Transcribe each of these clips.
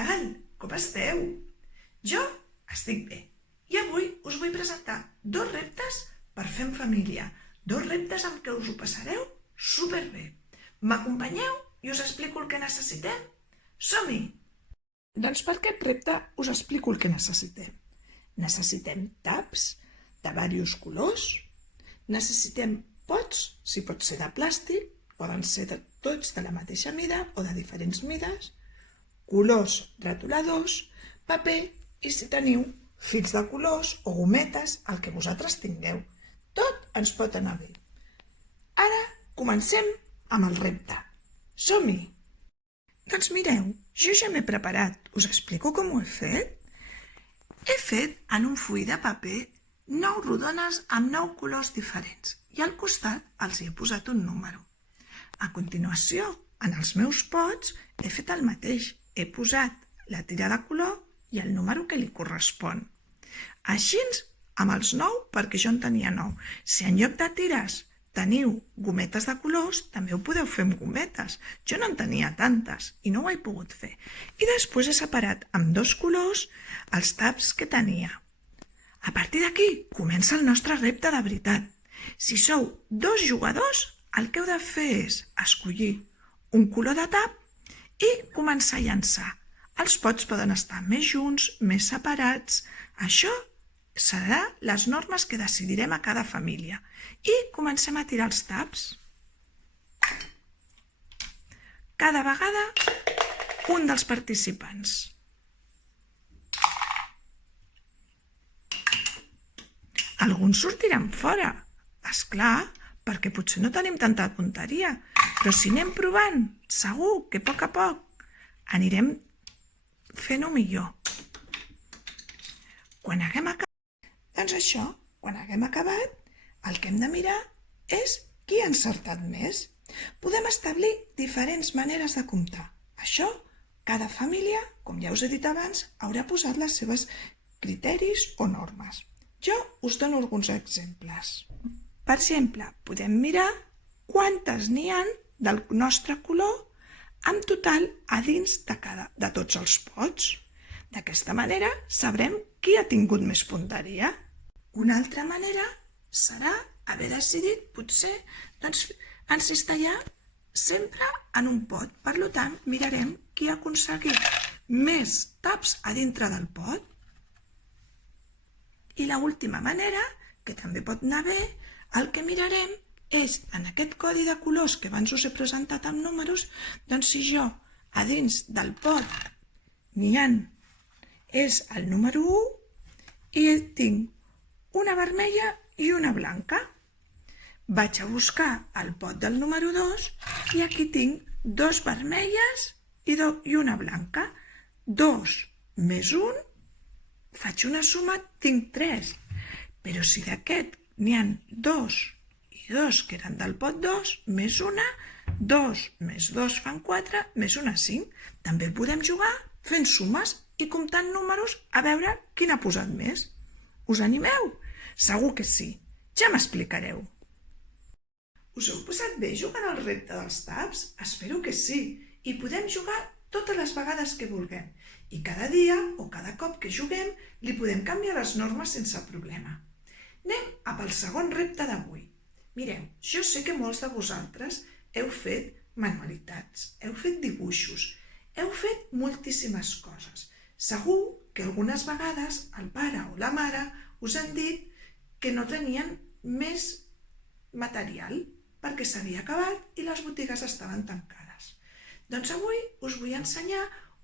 tal? Com esteu? Jo estic bé i avui us vull presentar 2 reptes per fer en família, 2 reptes amb què us ho passareu superbé. M'acompanyeu i us explico el que necessitem? Som-hi! Doncs per aquest repte us explico el que necessitem. Necessitem taps de diversos colors, necessitem pots, si pot ser de plàstic, poden ser tots de la mateixa mida o de diferents mides, colors retoladors, paper i si teniu fils de colors o gometes, el que vosaltres tingueu. Tot ens pot anar bé. Ara comencem amb el repte. Som-hi! Doncs mireu, jo ja m'he preparat. Us explico com ho he fet? He fet en un full de paper 9 rodones amb 9 colors diferents i al costat els hi he posat un número. A continuació, en els meus pots he fet el mateix. He posat la tira de color i el número que li correspon. Així, amb els 9, perquè jo en tenia 9. Si en lloc de tires teniu gometes de colors, també ho podeu fer amb gometes. Jo no en tenia tantes i no ho he pogut fer. I després he separat amb 2 colors els taps que tenia. A partir d'aquí comença el nostre repte de veritat. Si sou 2 jugadors, el que heu de fer és escollir un color de tap i començar a llançar. Els pots poden estar més junts, més separats. Això serà les normes que decidirem a cada família. I comencem a tirar els taps. Cada vegada un dels participants. Alguns sortiran fora, és clar, perquè potser no tenim tanta punteria, però si anem provant, segur que a poc anirem fent-ho millor. Quan haguem acabat, doncs això, quan haguem acabat, el que hem de mirar és qui ha encertat més. Podem establir diferents maneres de comptar. Això, cada família, com ja us he dit abans, haurà posat les seves criteris o normes. Jo us dono alguns exemples. Per exemple, podem mirar quantes n'hi ha del nostre color en total a dins de tots els pots. D'aquesta manera sabrem qui ha tingut més punteria. Una altra manera serà haver decidit potser encistellar sempre en un pot. Per tant, mirarem qui ha aconseguit més taps a dintre del pot. I l'última manera, que també pot anar bé, el que mirarem és en aquest codi de colors que abans us he presentat amb números, doncs si jo a dins del pot n'hi ha és el número 1 i tinc una vermella i una blanca. Vaig a buscar el pot del número 2 i aquí tinc 2 vermelles i una blanca. 2 més 1, faig una suma, tinc 3. Però si d'aquest n'hi ha 2 i 2 que eren del pot 2, més una, 2 més 2 fan 4, més una 5. També podem jugar fent sumes i comptant números a veure quin ha posat més. Us animeu? Segur que sí. Ja m'explicareu. Us heu passat bé jugant al repte dels taps? Espero que sí. I podem jugar totes les vegades que vulguem. I cada dia o cada cop que juguem li podem canviar les normes sense problema. Anem pel segon repte d'avui. Mireu, jo sé que molts de vosaltres heu fet manualitats, heu fet dibuixos, heu fet moltíssimes coses. Segur que algunes vegades el pare o la mare us han dit que no tenien més material perquè s'havia acabat i les botigues estaven tancades. Doncs avui us vull ensenyar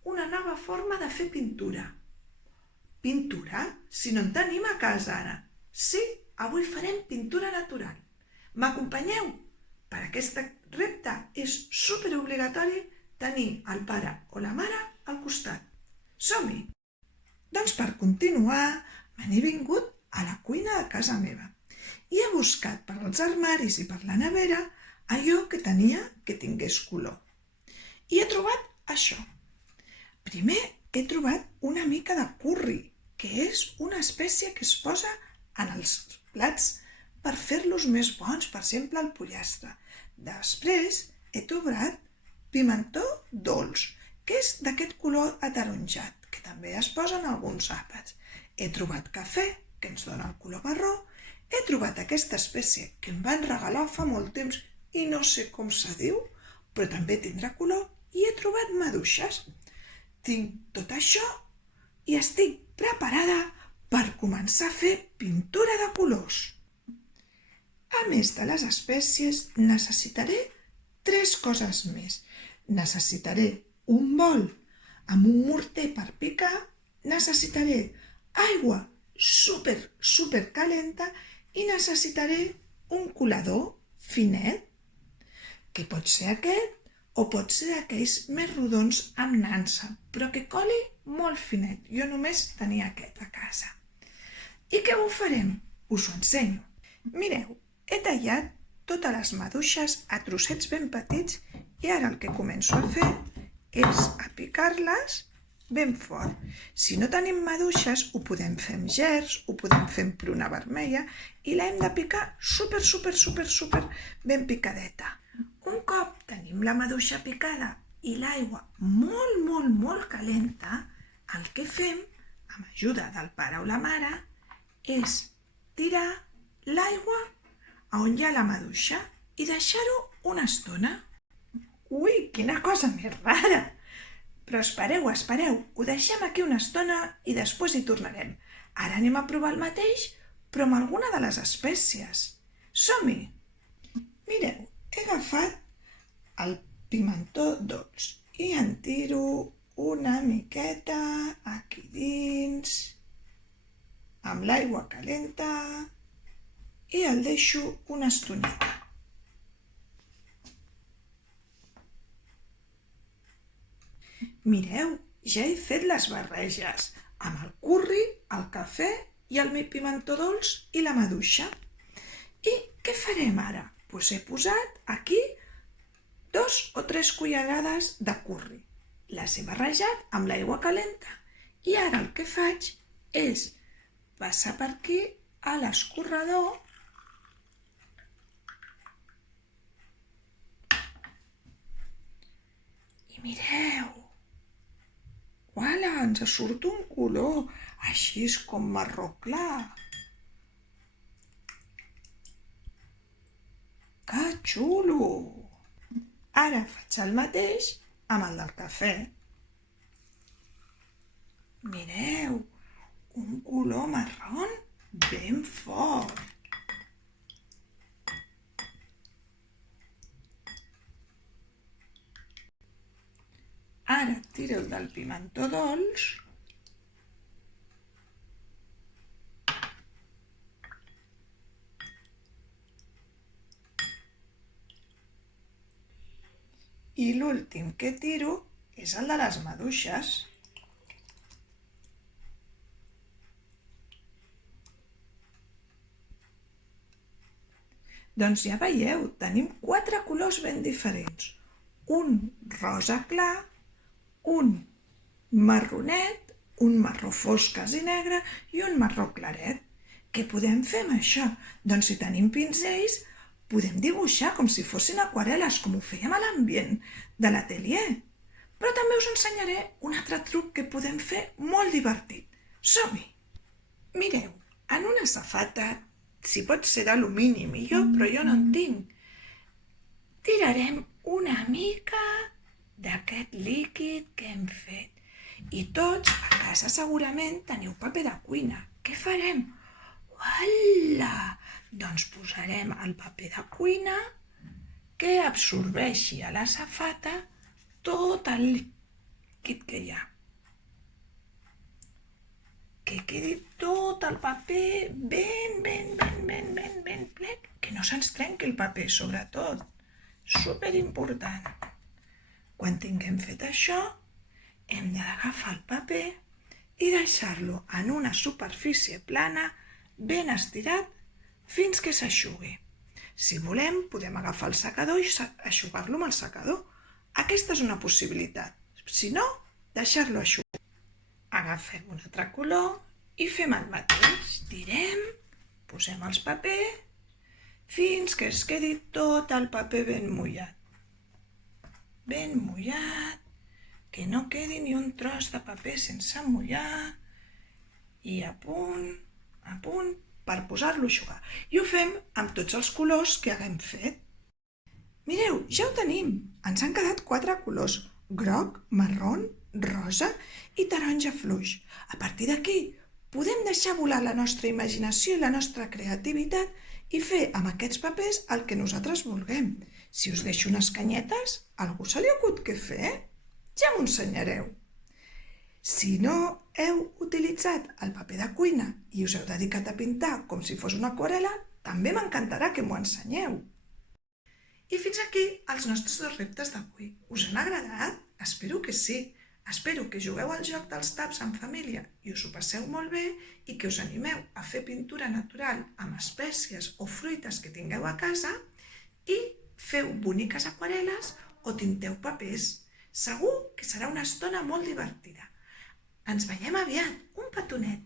una nova forma de fer pintura. Pintura? Si no en tenim a casa ara. Sí, avui farem pintura natural. M'acompanyeu? Per aquest repte és superobligatori tenir el pare o la mare al costat. Som-hi! Doncs per continuar, me n'he vingut a la cuina de casa meva i he buscat per als armaris i per la nevera allò que tenia que tingués color. I he trobat això. Primer he trobat una mica de curri, que és una espècie que es posa en els plats per fer-los més bons, per exemple el pollastre. Després he trobat pimentó dolç, que és d'aquest color ataronjat, que també es posa en alguns àpats. He trobat cafè, que ens dona el color marró. He trobat aquesta espècie que em van regalar fa molt temps i no sé com se diu, però també tindrà color. I he trobat maduixes. Tinc tot això i estic preparada per començar a fer pintura de colors. A més de les espècies, necessitaré 3 coses més. Necessitaré un bol amb un morter per picar, necessitaré aigua super calenta i necessitaré un colador finet, que pot ser aquest o pot ser aquells més rodons amb nansa, però que coli molt finet. Jo només tenia aquest a casa. I què ho farem? Us ho ensenyo. Mireu, he tallat totes les maduixes a trossets ben petits i ara el que començo a fer és a picar-les ben fort. Si no tenim maduixes, ho podem fer amb gerds, ho podem fer amb pruna vermella i l'hem de picar super ben picadeta. Un cop tenim la maduixa picada i l'aigua molt calenta, el que fem, amb ajuda del pare o la mare, és tirar l'aigua a on hi ha la maduixa i deixar-ho una estona. Ui, quina cosa més rara! Però espereu, ho deixem aquí una estona i després hi tornarem. Ara anem a provar el mateix, però amb alguna de les espècies. Som-hi! Mireu, he agafat el pimentó dolç i en tiro una miqueta aquí dins, amb l'aigua calenta, i el deixo una estoneta. Mireu, ja he fet les barreges amb el curri, el cafè i el pimentó dolç i la maduixa. I què farem ara? Doncs he posat aquí 2 o 3 cullerades de curri. Les he barrejat amb l'aigua calenta i ara el que faig és passar per aquí a l'escorredor i mireu, uala, ens surt un color així com marró clar. Que xulo! Ara faig el mateix amb el del cafè. Mireu, un color marró ben fort. Ara tiro el del pimentó dolç i l'últim que tiro és el de les maduixes. Doncs ja veieu, tenim 4 colors ben diferents. Un rosa clar, un marronet, un marró fosc quasi negre i un marró claret. Què podem fer amb això? Doncs si tenim pinzells, podem dibuixar com si fossin aquarel·les, com ho fèiem a l'ambient de l'atelier. Però també us ensenyaré un altre truc que podem fer molt divertit. Som-hi! Mireu, en una safata, si pot ser d'alumini millor, però jo no en tinc, tirarem una mica d'aquest líquid que hem fet. I tots a casa segurament teniu paper de cuina. Què farem? Uala! Doncs posarem el paper de cuina que absorbeixi a la safata tot el líquid que hi ha. Que quedi tot el paper ben ple, que no se'ns trenqui el paper, sobretot. Superimportant. Quan tinguem fet això, hem d'agafar el paper i deixar-lo en una superfície plana ben estirat fins que s'eixugui. Si volem, podem agafar el secador i eixugar-lo amb el secador. Aquesta és una possibilitat. Si no, deixar-lo eixugar. Agafem un altre color i fem el mateix. Tirem, posem els papers fins que es quedi tot el paper ben mullat. Ben mullat, que no quedi ni un tros de paper sense mullar i a punt per posar-lo a jugar. I ho fem amb tots els colors que haguem fet. Mireu, ja ho tenim. Ens han quedat 4 colors: groc, marró, rosa i taronja fluix. A partir d'aquí podem deixar volar la nostra imaginació i la nostra creativitat i fer amb aquests papers el que nosaltres vulguem. Si us deixo unes canyetes, a algú se li acut què fer? Ja m'ho ensenyareu. Si no heu utilitzat el paper de cuina i us heu dedicat a pintar com si fos una aquarel·la, també m'encantarà que m'ho ensenyeu. I fins aquí els nostres 2 reptes d'avui. Us han agradat? Espero que sí. Espero que jugueu al joc dels taps en família i us ho passeu molt bé i que us animeu a fer pintura natural amb espècies o fruites que tingueu a casa i feu boniques aquarel·les o tinteu papers. Segur que serà una estona molt divertida. Ens veiem aviat. Un petonet.